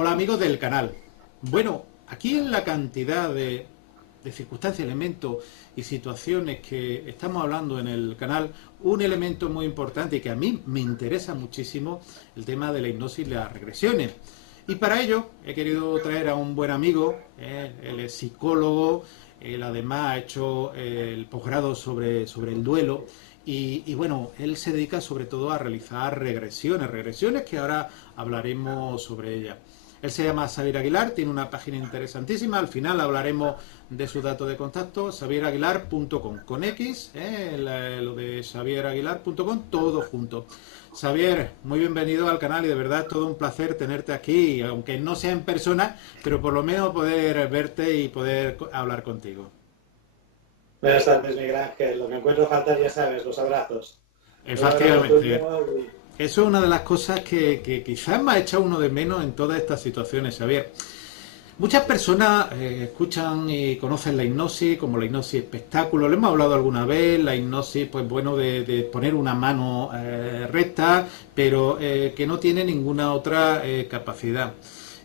Hola amigos del canal. Bueno, aquí en la cantidad de circunstancias, elementos y situaciones que estamos hablando en el canal, un elemento muy importante y que a mí me interesa muchísimo, el tema de la hipnosis y las regresiones. Y para ello he querido traer a un buen amigo, él es psicólogo, él además ha hecho el posgrado sobre el duelo y bueno, él se dedica sobre todo a realizar regresiones que ahora hablaremos sobre ellas. Él se llama Xavier Aguilar, tiene una página interesantísima, al final hablaremos de sus datos de contacto, xavieraguilar.com, con X, lo de xavieraguilar.com, todo junto. Xavier, muy bienvenido al canal y de verdad todo un placer tenerte aquí, aunque no sea en persona, pero por lo menos poder verte y poder hablar contigo. Buenas tardes, Miguel Ángel. Lo que encuentro faltar, ya sabes, los abrazos. Un abrazo Efectivamente. tuyo y Eso es una de las cosas que quizás me ha echado uno de menos en todas estas situaciones, Xavier. Muchas personas escuchan y conocen la hipnosis como la hipnosis espectáculo. Lo hemos hablado alguna vez, la hipnosis, pues bueno, de poner una mano recta, pero que no tiene ninguna otra capacidad.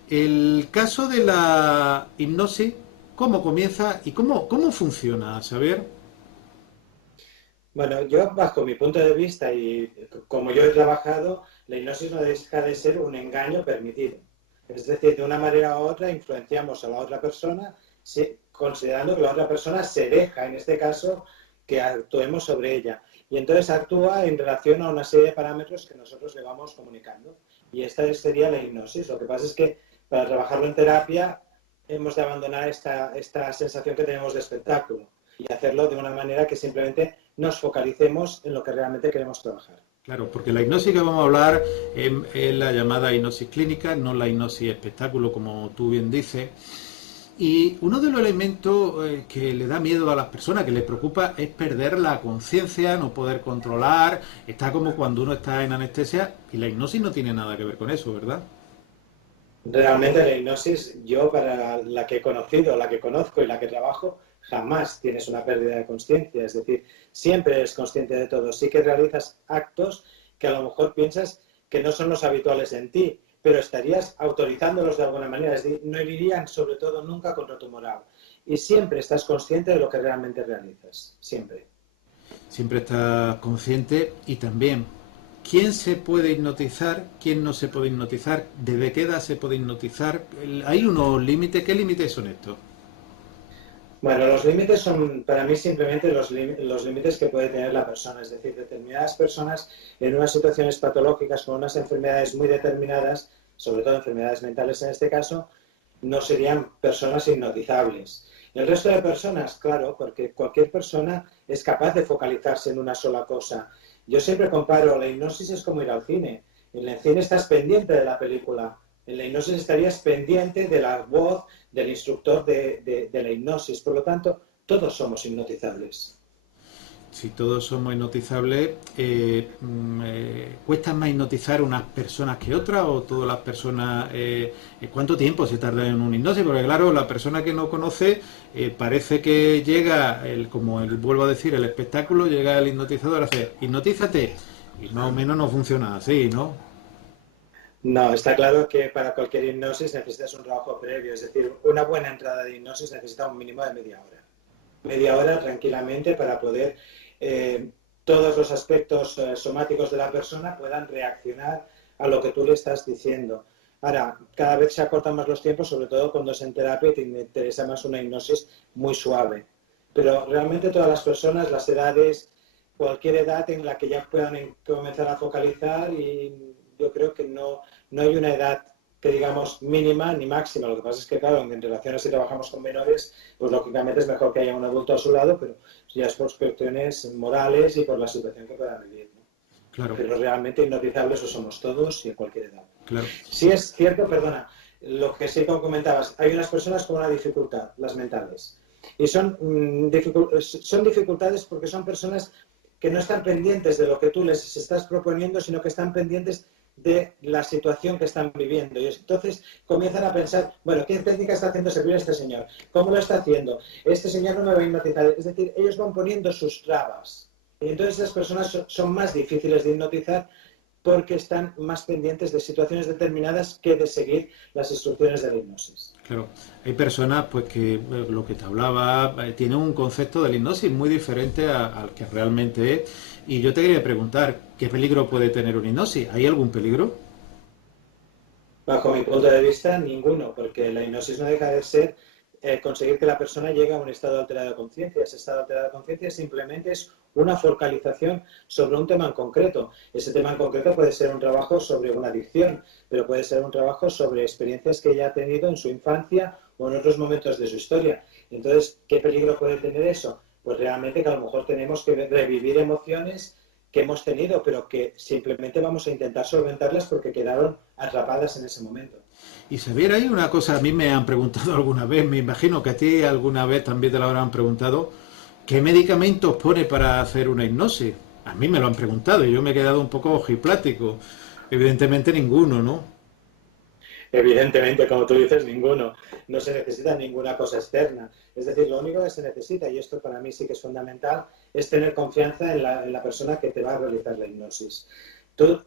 El caso de la hipnosis, ¿cómo comienza y cómo funciona, Xavier? bueno, yo bajo mi punto de vista y como yo he trabajado, la hipnosis no deja de ser un engaño permitido. Es decir, de una manera u otra influenciamos a la otra persona considerando que la otra persona se deja, en este caso, que actuemos sobre ella. Y entonces actúa en relación a una serie de parámetros que nosotros le vamos comunicando. Y esta sería la hipnosis. Lo que pasa es que para trabajarlo en terapia hemos de abandonar esta sensación que tenemos de espectáculo y hacerlo de una manera que simplemente nos focalicemos en lo que realmente queremos trabajar. Claro, porque la hipnosis que vamos a hablar es la llamada hipnosis clínica, no la hipnosis espectáculo, como tú bien dices. Y uno de los elementos que le da miedo a las personas, que les preocupa, es perder la conciencia, no poder controlar. Está como cuando uno está en anestesia y la hipnosis no tiene nada que ver con eso, ¿verdad? Realmente la hipnosis, yo para la que he conocido, la que conozco y la que trabajo, jamás tienes una pérdida de conciencia. Es decir, siempre eres consciente de todo. Sí que realizas actos que a lo mejor piensas que no son los habituales en ti, pero estarías autorizándolos de alguna manera. Es decir, no irían sobre todo nunca contra tu moral. Y siempre estás consciente de lo que realmente realizas. Siempre. Siempre estás consciente y también quién se puede hipnotizar, quién no se puede hipnotizar, desde qué edad se puede hipnotizar. Hay unos límites, ¿qué límites son estos? Bueno, los límites son para mí simplemente los límites que puede tener la persona. Es decir, determinadas personas en unas situaciones patológicas con unas enfermedades muy determinadas, sobre todo enfermedades mentales en este caso, no serían personas hipnotizables. El resto de personas, claro, porque cualquier persona es capaz de focalizarse en una sola cosa. Yo siempre comparo, la hipnosis es como ir al cine. En el cine estás pendiente de la película. En la hipnosis estarías pendiente de la voz del instructor de la hipnosis. Por lo tanto, todos somos hipnotizables. Si todos somos hipnotizables, ¿cuesta más hipnotizar unas personas que otras o todas las personas? ¿Cuánto tiempo se tarda en un hipnosis? Porque claro, la persona que no conoce parece que llega, vuelvo a decir, el espectáculo, llega el hipnotizador a hacer, hipnotízate, y más o menos no funciona así, ¿no? No, está claro que para cualquier hipnosis necesitas un trabajo previo. Es decir, una buena entrada de hipnosis necesita un mínimo de media hora. Media hora tranquilamente para poder todos los aspectos somáticos de la persona puedan reaccionar a lo que tú le estás diciendo. Ahora, cada vez se acortan más los tiempos, sobre todo cuando es en terapia y te interesa más una hipnosis muy suave. Pero realmente todas las personas, las edades, cualquier edad en la que ya puedan comenzar a focalizar y yo creo que no hay una edad que digamos mínima ni máxima. Lo que pasa es que, claro, en relación a si trabajamos con menores, pues lógicamente es mejor que haya un adulto a su lado, pero ya es por cuestiones morales y por la situación que puedan vivir, ¿no? Claro, Pero realmente hipnotizables lo somos todos y en cualquier edad. claro. Sí es cierto, perdona, lo que sí como comentabas, hay unas personas con una dificultad, las mentales. Y son dificultades porque son personas que no están pendientes de lo que tú les estás proponiendo, sino que están pendientes de la situación que están viviendo. Y entonces comienzan a pensar, bueno, ¿qué técnica está haciendo servir a este señor? ¿Cómo lo está haciendo? Este señor no me va a hipnotizar. Es decir, ellos van poniendo sus trabas. Y entonces esas personas son más difíciles de hipnotizar porque están más pendientes de situaciones determinadas que de seguir las instrucciones de la hipnosis. Claro, hay personas pues que lo que te hablaba tienen un concepto de la hipnosis muy diferente al que realmente es. Y yo te quería preguntar, ¿qué peligro puede tener una hipnosis? ¿Hay algún peligro? Bajo mi punto de vista, ninguno, porque la hipnosis no deja de ser conseguir que la persona llegue a un estado alterado de conciencia. Ese estado alterado de conciencia simplemente es una focalización sobre un tema en concreto. Ese tema en concreto puede ser un trabajo sobre una adicción, pero puede ser un trabajo sobre experiencias que ella ha tenido en su infancia o en otros momentos de su historia. Entonces, ¿qué peligro puede tener eso? Pues realmente que a lo mejor tenemos que revivir emociones que hemos tenido, pero que simplemente vamos a intentar solventarlas porque quedaron atrapadas en ese momento. Y Xavier, hay una cosa, a mí me han preguntado alguna vez, me imagino que a ti alguna vez también te lo habrán preguntado, ¿qué medicamentos pone para hacer una hipnosis? A mí me lo han preguntado y yo me he quedado un poco ojiplático. Evidentemente ninguno, ¿no? Evidentemente, como tú dices, ninguno. No se necesita ninguna cosa externa. Es decir, lo único que se necesita, y esto para mí sí que es fundamental, es tener confianza en la persona que te va a realizar la hipnosis. Tú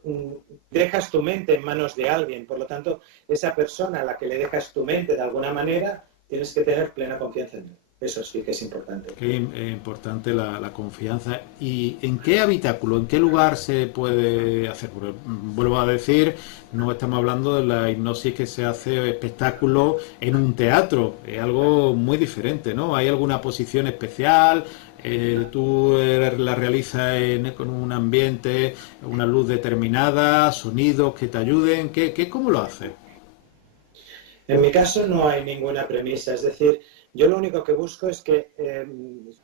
dejas tu mente en manos de alguien, por lo tanto, esa persona a la que le dejas tu mente de alguna manera, tienes que tener plena confianza en él. Eso sí que es importante. Qué importante la confianza. ¿Y en qué habitáculo, en qué lugar se puede hacer? Porque, vuelvo a decir, no estamos hablando de la hipnosis que se hace espectáculo en un teatro, es algo muy diferente, ¿no? ¿Hay alguna posición especial? ¿Tú la realizas con un ambiente, una luz determinada, sonidos que te ayuden? ¿Cómo lo haces? En mi caso no hay ninguna premisa, es decir, yo lo único que busco es que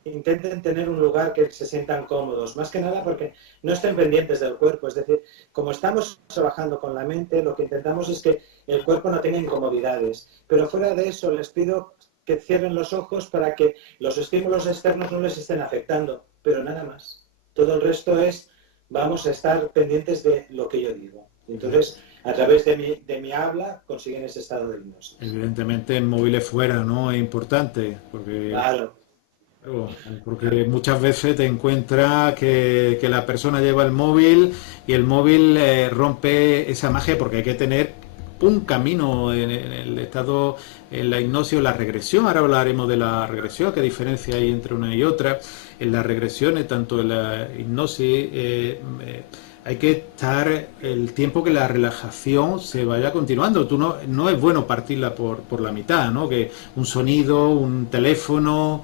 intenten tener un lugar que se sientan cómodos, más que nada porque no estén pendientes del cuerpo, es decir, como estamos trabajando con la mente, lo que intentamos es que el cuerpo no tenga incomodidades, pero fuera de eso les pido que cierren los ojos para que los estímulos externos no les estén afectando, pero nada más. Todo el resto es, vamos a estar pendientes de lo que yo digo. Entonces, a través de mi habla consiguen ese estado de hipnosis. Evidentemente en móviles fuera, ¿no? Es importante, porque Claro, porque muchas veces te encuentras que la persona lleva el móvil y el móvil rompe esa magia porque hay que tener un camino en el estado, en la hipnosis o la regresión. Ahora hablaremos de la regresión, qué diferencia hay entre una y otra. En las regresiones, tanto en la hipnosis, hay que estar el tiempo que la relajación se vaya continuando. Tú no es bueno partirla por la mitad, ¿no? Que un sonido, un teléfono,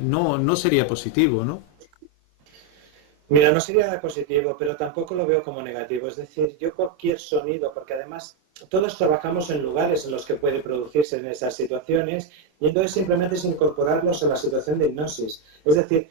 no sería positivo, ¿no? mira, no sería nada positivo, pero tampoco lo veo como negativo. Es decir, yo cualquier sonido, porque además todos trabajamos en lugares en los que puede producirse en esas situaciones, y entonces simplemente es incorporarlos a la situación de hipnosis. Es decir,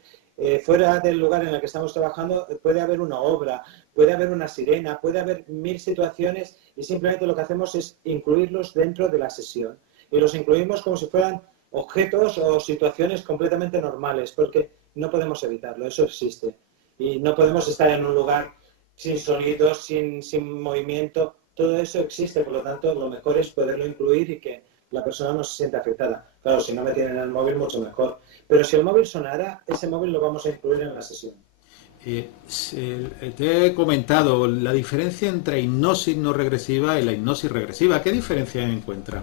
fuera del lugar en el que estamos trabajando puede haber una obra, puede haber una sirena, puede haber mil situaciones y simplemente lo que hacemos es incluirlos dentro de la sesión. Y los incluimos como si fueran objetos o situaciones completamente normales, porque no podemos evitarlo, eso existe. Y no podemos estar en un lugar sin sonidos, sin movimiento. Todo eso existe, por lo tanto, lo mejor es poderlo incluir y que la persona no se sienta afectada. Claro, si no me tienen el móvil, mucho mejor. Pero si el móvil sonara, ese móvil lo vamos a incluir en la sesión. Te he comentado la diferencia entre hipnosis no regresiva y la hipnosis regresiva. ¿Qué diferencia encuentra?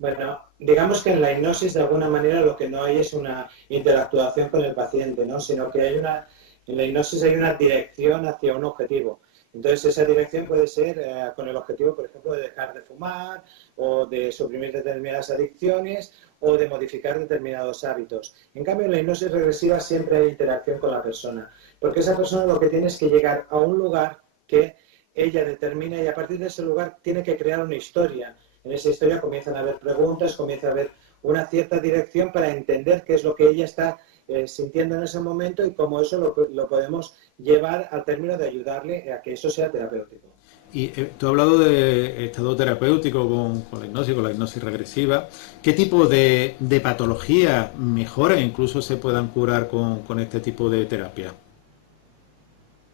Bueno, digamos que en la hipnosis de alguna manera lo que no hay es una interactuación con el paciente, ¿no? Sino que en la hipnosis hay una dirección hacia un objetivo. Entonces esa dirección puede ser con el objetivo, por ejemplo, de dejar de fumar o de suprimir determinadas adicciones o de modificar determinados hábitos. En cambio, en la hipnosis regresiva siempre hay interacción con la persona, porque esa persona lo que tiene es que llegar a un lugar que ella determina y a partir de ese lugar tiene que crear una historia. En esa historia comienzan a haber preguntas, comienza a haber una cierta dirección para entender qué es lo que ella está sintiendo en ese momento y cómo eso lo podemos llevar al término de ayudarle a que eso sea terapéutico. Y tú has hablado de estado terapéutico con la hipnosis regresiva. ¿Qué tipo de patología mejora, incluso se puedan curar con este tipo de terapia?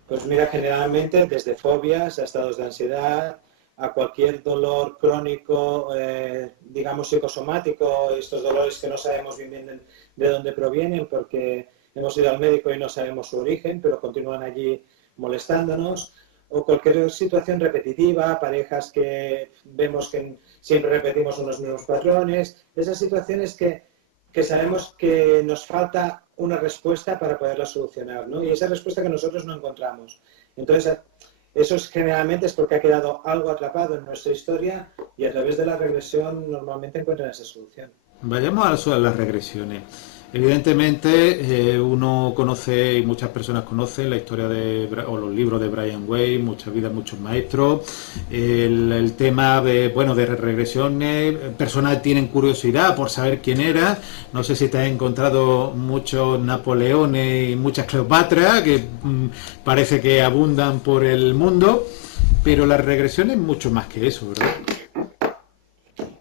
Pues mira, generalmente desde fobias a estados de ansiedad, a cualquier dolor crónico, digamos psicosomático, estos dolores que no sabemos bien bien de dónde provienen porque hemos ido al médico y no sabemos su origen, pero continúan allí molestándonos, o cualquier situación repetitiva, parejas que vemos que siempre repetimos unos mismos patrones, esas situaciones que sabemos que nos falta una respuesta para poderla solucionar, ¿no? Y esa respuesta que nosotros no encontramos. Entonces, eso generalmente es porque ha quedado algo atrapado en nuestra historia y a través de la regresión normalmente encuentran esa solución. Vayamos a eso de las regresiones. Evidentemente, uno conoce y muchas personas conocen la historia o los libros de Brian Way, Muchas vidas, muchos maestros. El tema de, bueno, de regresiones, personas tienen curiosidad por saber quién era. No sé si te has encontrado muchos Napoleones y muchas Cleopatras que parece que abundan por el mundo, pero la regresión es mucho más que eso, ¿verdad?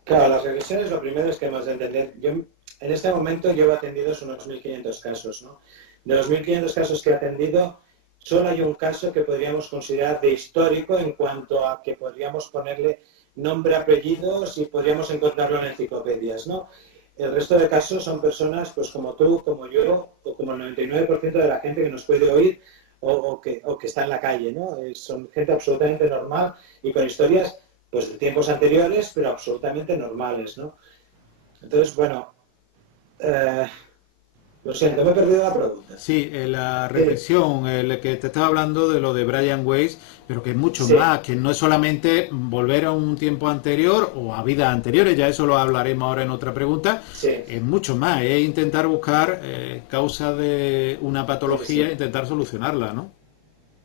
Claro, las regresiones lo primero es que hemos de entender. Yo en este momento llevo atendidos unos 1.500 casos, ¿no? De los 1.500 casos que he atendido, solo hay un caso que podríamos considerar de histórico en cuanto a que podríamos ponerle nombre, apellidos y podríamos encontrarlo en enciclopedias, ¿no? El resto de casos son personas pues como tú, como yo, o como el 99% de la gente que nos puede oír o que está en la calle, ¿no? Son gente absolutamente normal y con historias pues de tiempos anteriores, pero absolutamente normales, ¿no? Entonces, bueno, lo siento, me he perdido la pregunta. Sí, la regresión, el que te estaba hablando de lo de Brian Weiss, pero que es mucho Sí, más, que no es solamente volver a un tiempo anterior o a vidas anteriores, ya eso lo hablaremos ahora en otra pregunta, sí, es mucho más, es intentar buscar causas de una sí, patología e sí. intentar solucionarla, ¿no?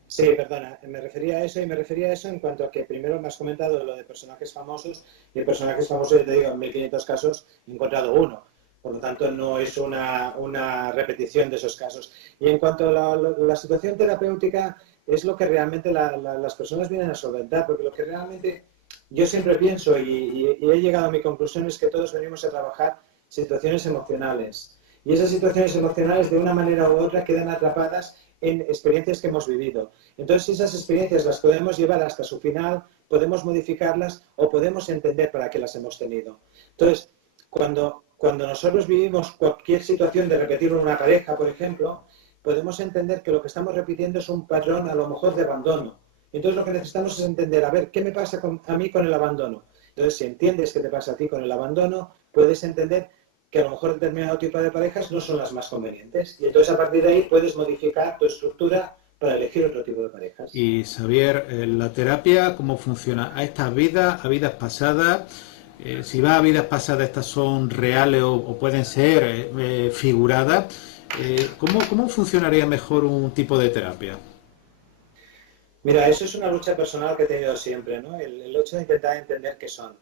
Sí, perdona, me refería a eso y me refería a eso en cuanto a que primero me has comentado lo de personajes famosos y en personajes famosos, ya te digo, en 1.500 casos he encontrado uno. Por lo tanto, no es una repetición de esos casos. Y en cuanto a la situación terapéutica, es lo que realmente las personas vienen a solventar, porque lo que realmente yo siempre pienso y he llegado a mi conclusión es que todos venimos a trabajar situaciones emocionales. Y esas situaciones emocionales, de una manera u otra, quedan atrapadas en experiencias que hemos vivido. Entonces, esas experiencias las podemos llevar hasta su final, podemos modificarlas o podemos entender para qué las hemos tenido. Entonces, cuando nosotros vivimos cualquier situación de repetir una pareja, por ejemplo, podemos entender que lo que estamos repitiendo es un patrón a lo mejor de abandono. Entonces lo que necesitamos es entender, a ver, ¿qué me pasa a mí con el abandono? Entonces, si entiendes qué te pasa a ti con el abandono, puedes entender que a lo mejor determinado tipo de parejas no son las más convenientes. Y entonces a partir de ahí puedes modificar tu estructura para elegir otro tipo de parejas. Y Xavier, la terapia, ¿cómo funciona? ¿A estas vidas, a vidas pasadas? Si va a vidas pasadas, estas son reales o pueden ser figuradas. ¿Cómo funcionaría mejor un tipo de terapia? Mira, eso es una lucha personal que he tenido siempre, ¿no? El hecho de intentar entender qué son.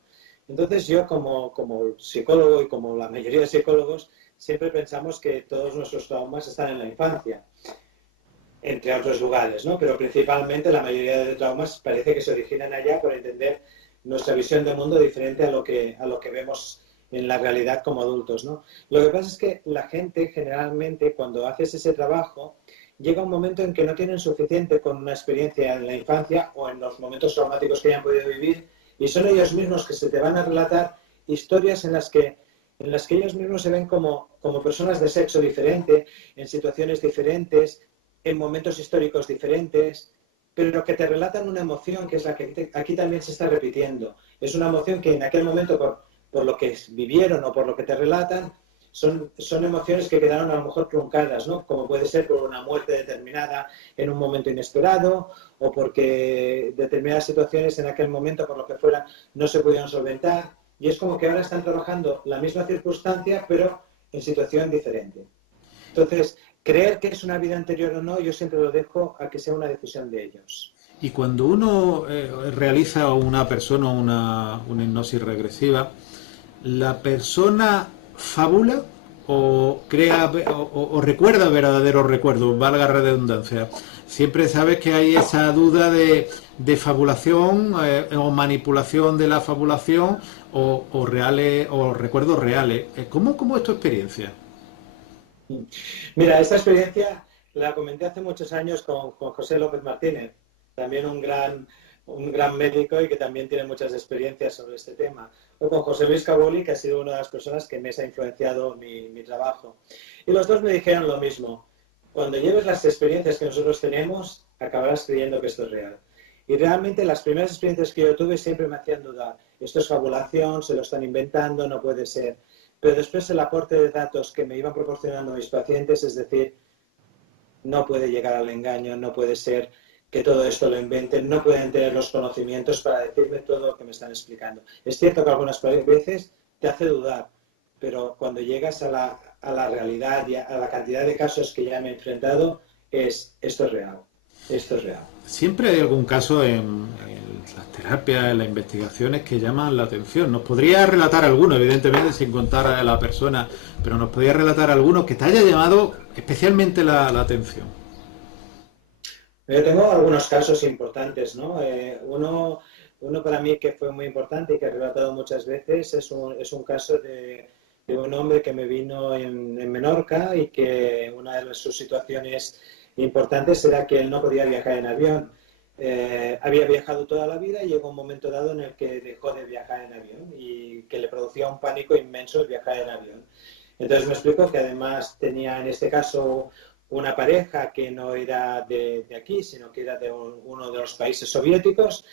Entonces yo como psicólogo y como la mayoría de psicólogos, siempre pensamos que todos nuestros traumas están en la infancia, entre otros lugares, ¿no? Pero principalmente la mayoría de traumas parece que se originan allá por entender nuestra visión del mundo diferente a lo que vemos en la realidad como adultos, ¿no? Lo que pasa es que la gente generalmente cuando haces ese trabajo llega un momento en que no tienen suficiente con una experiencia en la infancia o en los momentos traumáticos que hayan podido vivir y son ellos mismos que se te van a relatar historias en las que ellos mismos se ven como personas de sexo diferente, en situaciones diferentes, en momentos históricos diferentes, pero que te relatan una emoción que es la que aquí también se está repitiendo. Es una emoción que en aquel momento, por lo que vivieron o por lo que te relatan, son emociones que quedaron a lo mejor truncadas, ¿no? Como puede ser por una muerte determinada en un momento inesperado o porque determinadas situaciones en aquel momento, por lo que fuera, no se pudieron solventar. Y es como que ahora están trabajando la misma circunstancia, pero en situación diferente. Entonces, creer que es una vida anterior o no, yo siempre lo dejo a que sea una decisión de ellos. Y cuando uno realiza una persona una hipnosis regresiva, ¿la persona fabula o crea o recuerda verdaderos recuerdos, valga la redundancia? Siempre sabes que hay esa duda de fabulación o manipulación de la fabulación o reales o recuerdos reales. ¿Cómo es tu experiencia? Mira, esta experiencia la comenté hace muchos años con José López Martínez, también un gran médico y que también tiene muchas experiencias sobre este tema. O con José Luis Caboli, que ha sido una de las personas que me ha influenciado mi trabajo. Y los dos me dijeron lo mismo. cuando lleves las experiencias que nosotros tenemos, acabarás creyendo que esto es real. Y realmente las primeras experiencias que yo tuve siempre me hacían dudar. Esto es fabulación, se lo están inventando, no puede ser. Pero después el aporte de datos que me iban proporcionando mis pacientes, es decir, no puede llegar al engaño, no puede ser que todo esto lo inventen, no pueden tener los conocimientos para decirme todo lo que me están explicando. Es cierto que algunas veces te hace dudar, pero cuando llegas a la realidad y a la cantidad de casos que ya me he enfrentado, esto es real, esto es real. Siempre hay algún caso en las terapias, en las investigaciones que llaman la atención. Nos podría relatar alguno, evidentemente, sin contar a la persona, pero nos podría relatar alguno que te haya llamado especialmente la atención. Yo tengo algunos casos importantes, ¿no? Uno para mí que fue muy importante y que he relatado muchas veces es un caso de un hombre que me vino en Menorca y que una de sus situaciones importantes era que él no podía viajar en avión. Había viajado toda la vida y llegó un momento dado en el que dejó de viajar en avión y que le producía un pánico inmenso el viajar en avión. Entonces me explico que además tenía en este caso una pareja que no era de aquí, sino que era de uno de los países soviéticos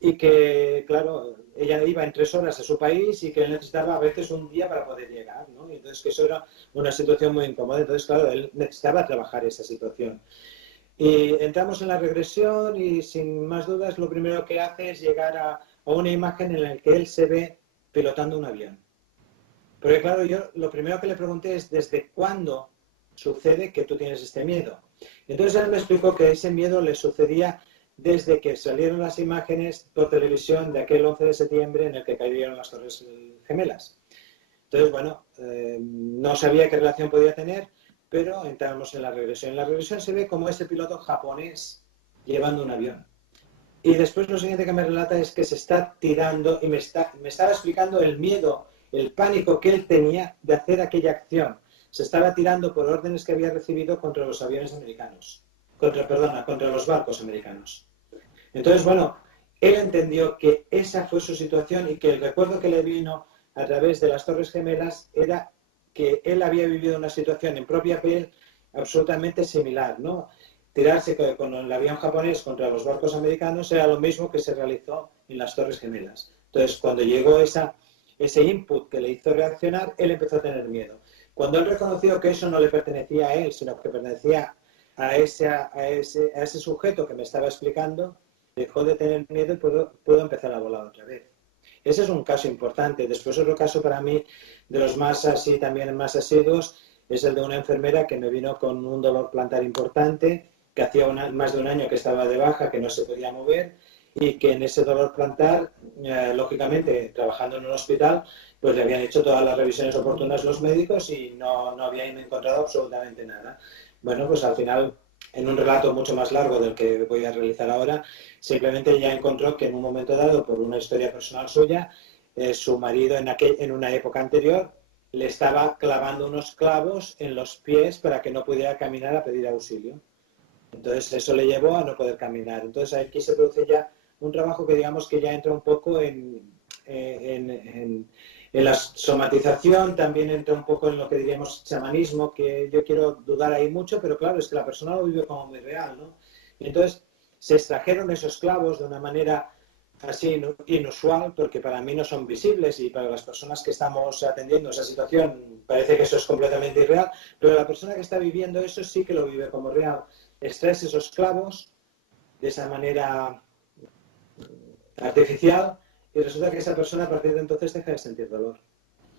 y que, claro, ella iba en 3 horas a su país y que él necesitaba a veces un día para poder llegar, ¿no? Y entonces que eso era una situación muy incómoda. Entonces, claro, él necesitaba trabajar esa situación. Y entramos en la regresión y sin más dudas lo primero que hace es llegar a una imagen en la que él se ve pilotando un avión. Porque claro, yo lo primero que le pregunté es ¿desde cuándo sucede que tú tienes este miedo? Entonces él me explicó que ese miedo le sucedía desde que salieron las imágenes por televisión de aquel 11 de septiembre en el que cayeron las Torres Gemelas. Entonces, bueno, no sabía qué relación podía tener, pero entramos en la regresión. En la regresión se ve como ese piloto japonés llevando un avión. Y después lo siguiente que me relata es que se está tirando y me estaba explicando el miedo, el pánico que él tenía de hacer aquella acción. Se estaba tirando por órdenes que había recibido contra los aviones americanos, contra los barcos americanos. Entonces, bueno, él entendió que esa fue su situación y que el recuerdo que le vino a través de las Torres Gemelas era que él había vivido una situación en propia piel absolutamente similar, ¿no? Tirarse con el avión japonés contra los barcos americanos era lo mismo que se realizó en las Torres Gemelas. Entonces, cuando llegó ese input que le hizo reaccionar, él empezó a tener miedo. Cuando él reconoció que eso no le pertenecía a él, sino que pertenecía a ese sujeto que me estaba explicando, dejó de tener miedo y pudo empezar a volar otra vez. Ese es un caso importante. Después otro caso para mí, de los más así, también más asiduos, es el de una enfermera que me vino con un dolor plantar importante, que hacía más de un año que estaba de baja, que no se podía mover, y que en ese dolor plantar, lógicamente, trabajando en un hospital, pues le habían hecho todas las revisiones oportunas los médicos y no habían encontrado absolutamente nada. Bueno, pues al final, en un relato mucho más largo del que voy a realizar ahora, simplemente ya encontró que en un momento dado, por una historia personal suya, su marido en una época anterior le estaba clavando unos clavos en los pies para que no pudiera caminar a pedir auxilio. Entonces eso le llevó a no poder caminar. Entonces aquí se produce ya un trabajo que digamos que ya entra un poco en la somatización, también entra un poco en lo que diríamos chamanismo, que yo quiero dudar ahí mucho, pero claro, es que la persona lo vive como muy real, ¿no? Y entonces se extrajeron esos clavos de una manera así inusual, porque para mí no son visibles y para las personas que estamos atendiendo esa situación parece que eso es completamente irreal, pero la persona que está viviendo eso sí que lo vive como real. Extraes esos clavos de esa manera artificial y resulta que esa persona a partir de entonces deja de sentir dolor.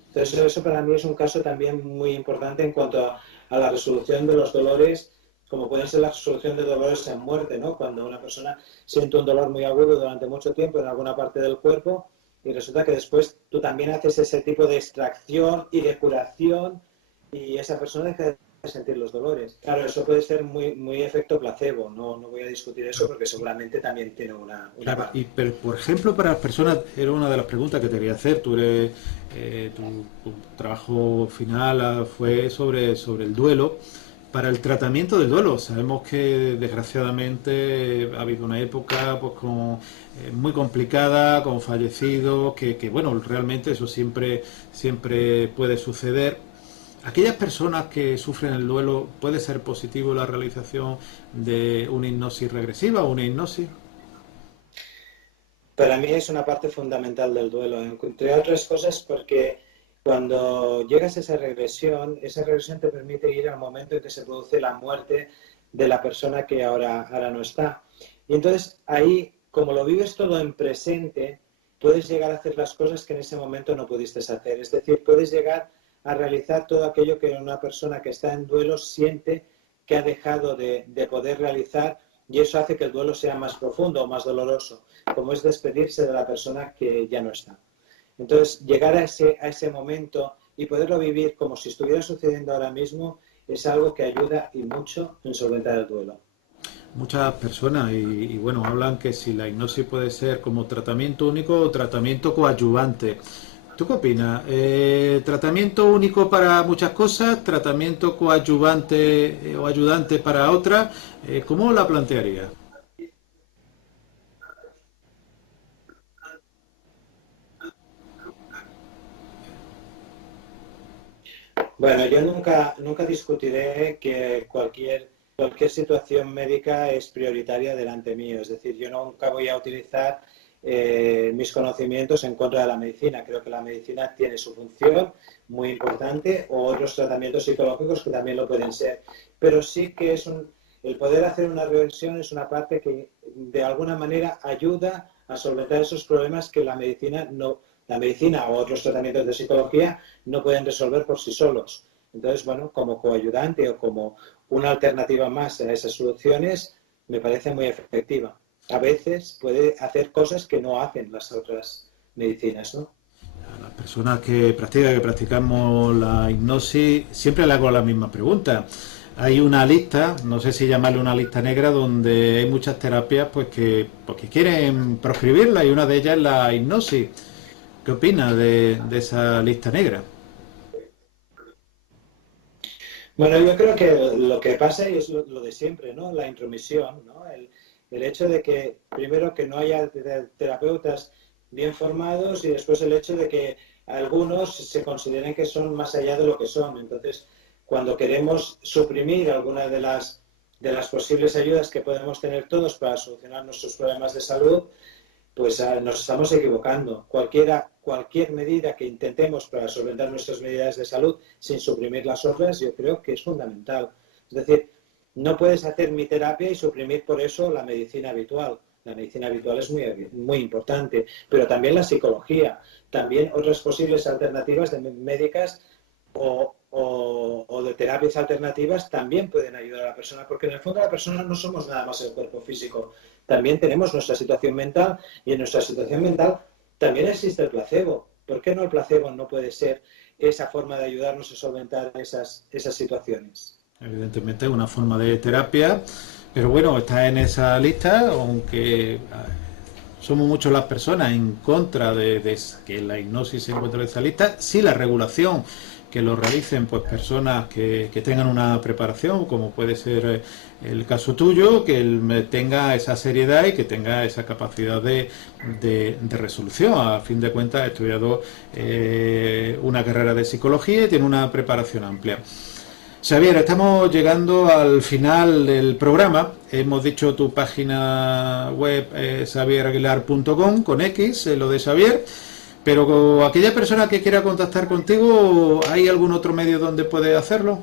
Entonces eso para mí es un caso también muy importante en cuanto a la resolución de los dolores, como puede ser la resolución de dolores en muerte, ¿no? Cuando una persona siente un dolor muy agudo durante mucho tiempo en alguna parte del cuerpo y resulta que después tú también haces ese tipo de extracción y de curación y esa persona deja de sentir los dolores. Claro, eso puede ser muy efecto placebo, no voy a discutir eso porque seguramente también tiene una Claro, parte. pero por ejemplo, para las personas, era una de las preguntas que te quería hacer. Tu trabajo final fue sobre el duelo. Para el tratamiento del duelo, sabemos que desgraciadamente ha habido una época pues, muy complicada, con fallecidos, que bueno, realmente eso siempre puede suceder. aquellas personas que sufren el duelo, ¿puede ser positivo la realización de una hipnosis regresiva o una hipnosis? Para mí es una parte fundamental del duelo, entre otras cosas porque cuando llegas a esa regresión te permite ir al momento en que se produce la muerte de la persona que ahora no está. Y entonces ahí, como lo vives todo en presente, puedes llegar a hacer las cosas que en ese momento no pudiste hacer. Es decir, puedes llegar a realizar todo aquello que una persona que está en duelo siente que ha dejado de poder realizar, y eso hace que el duelo sea más profundo o más doloroso, como es despedirse de la persona que ya no está. Entonces, llegar a ese momento y poderlo vivir como si estuviera sucediendo ahora mismo es algo que ayuda y mucho en solventar el duelo. Muchas personas y bueno, hablan que si la hipnosis puede ser como tratamiento único o tratamiento coadyuvante. ¿Tú qué opinas? ¿Tratamiento único para muchas cosas, tratamiento coadyuvante o ayudante para otras? ¿Cómo la plantearía? Bueno, yo nunca discutiré que cualquier situación médica es prioritaria delante mío. Es decir, yo nunca voy a utilizar mis conocimientos en contra de la medicina. Creo que la medicina tiene su función muy importante, o otros tratamientos psicológicos que también lo pueden ser. Pero sí que el poder hacer una reversión es una parte que de alguna manera ayuda a solventar esos problemas que la medicina o otros tratamientos de psicología no pueden resolver por sí solos. Entonces, bueno, como coayudante o como una alternativa más a esas soluciones, me parece muy efectiva. A veces puede hacer cosas que no hacen las otras medicinas, ¿no? Las personas que practicamos la hipnosis, siempre le hago la misma pregunta. Hay una lista, no sé si llamarle una lista negra, donde hay muchas terapias pues que quieren proscribirla y una de ellas es la hipnosis. ¿Qué opina de esa lista negra? Bueno, yo creo que lo que pasa es lo de siempre, ¿no? La intromisión, ¿no? El hecho de que, primero, que no haya terapeutas bien formados, y después el hecho de que algunos se consideren que son más allá de lo que son. Entonces, cuando queremos suprimir alguna de las posibles ayudas que podemos tener todos para solucionar nuestros problemas de salud, pues nos estamos equivocando. Cualquier medida que intentemos para solventar nuestras medidas de salud sin suprimir las otras, yo creo que es fundamental. Es decir, no puedes hacer mi terapia y suprimir por eso la medicina habitual. La medicina habitual es muy importante, pero también la psicología, también otras posibles alternativas médicas o de terapias alternativas también pueden ayudar a la persona, porque en el fondo la persona no somos nada más el cuerpo físico, también tenemos nuestra situación mental, y en nuestra situación mental también existe el placebo. ¿Por qué no el placebo no puede ser esa forma de ayudarnos a solventar esas situaciones? Evidentemente es una forma de terapia, pero bueno, está en esa lista, aunque somos muchas las personas en contra de que la hipnosis se encuentre en esa lista. Sí, la regulación, que lo realicen pues personas que tengan una preparación, como puede ser el caso tuyo, que él tenga esa seriedad y que tenga esa capacidad de resolución. A fin de cuentas, ha estudiado una carrera de psicología y tiene una preparación amplia. Xavier, estamos llegando al final del programa. Hemos dicho tu página web xavieraguilar.com con X, lo de Xavier. Pero aquella persona que quiera contactar contigo, ¿hay algún otro medio donde puede hacerlo?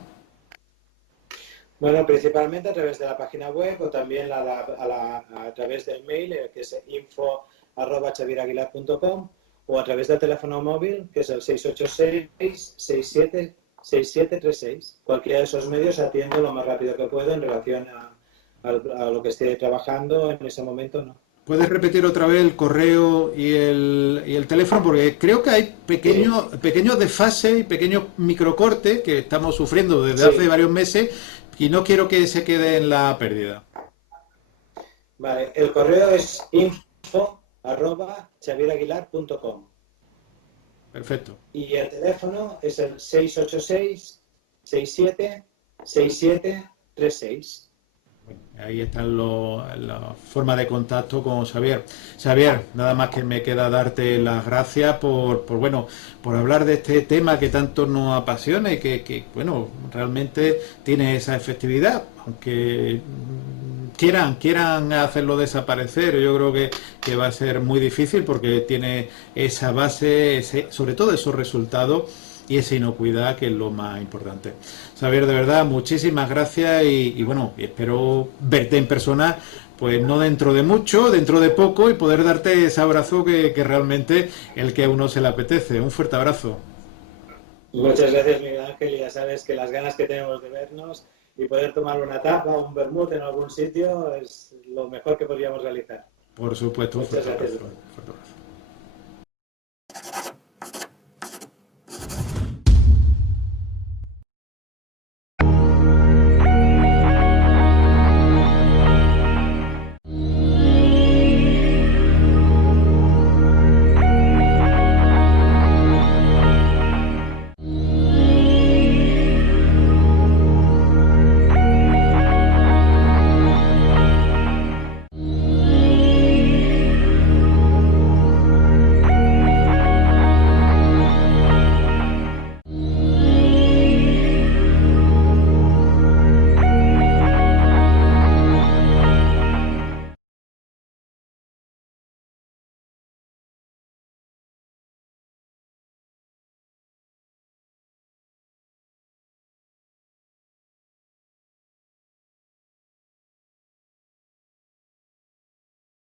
Bueno, principalmente a través de la página web, o también a través del mail, que es info@xavieraguilar.com, o a través del teléfono móvil, que es el 686-67-6736. Cualquiera de esos medios atiendo lo más rápido que puedo en relación a lo que esté trabajando en ese momento, ¿no? ¿Puedes repetir otra vez el correo y el teléfono? Porque creo que hay Sí, pequeños desfases y pequeños microcortes que estamos sufriendo desde hace sí. varios meses y no quiero que se quede en la pérdida. Vale, el correo es info@xavieraguilar.com. Perfecto. Y el teléfono es el 686-67-6736. Ahí están las formas de contacto con Xavier. Xavier, nada más que me queda darte las gracias por hablar de este tema que tanto nos apasiona y bueno, realmente tiene esa efectividad, aunque quieran hacerlo desaparecer, yo creo que va a ser muy difícil porque tiene esa base, sobre todo esos resultados y esa inocuidad que es lo más importante. Xavier, de verdad, muchísimas gracias y bueno, espero verte en persona, pues no dentro de mucho, dentro de poco y poder darte ese abrazo que realmente el que a uno se le apetece. Un fuerte abrazo. Muchas gracias, Miguel Ángel. Ya sabes que las ganas que tenemos de vernos y poder tomar una tapa o un vermut en algún sitio es lo mejor que podríamos realizar. Por supuesto, un Muchas fuerte gracias. abrazo. Un fuerte abrazo.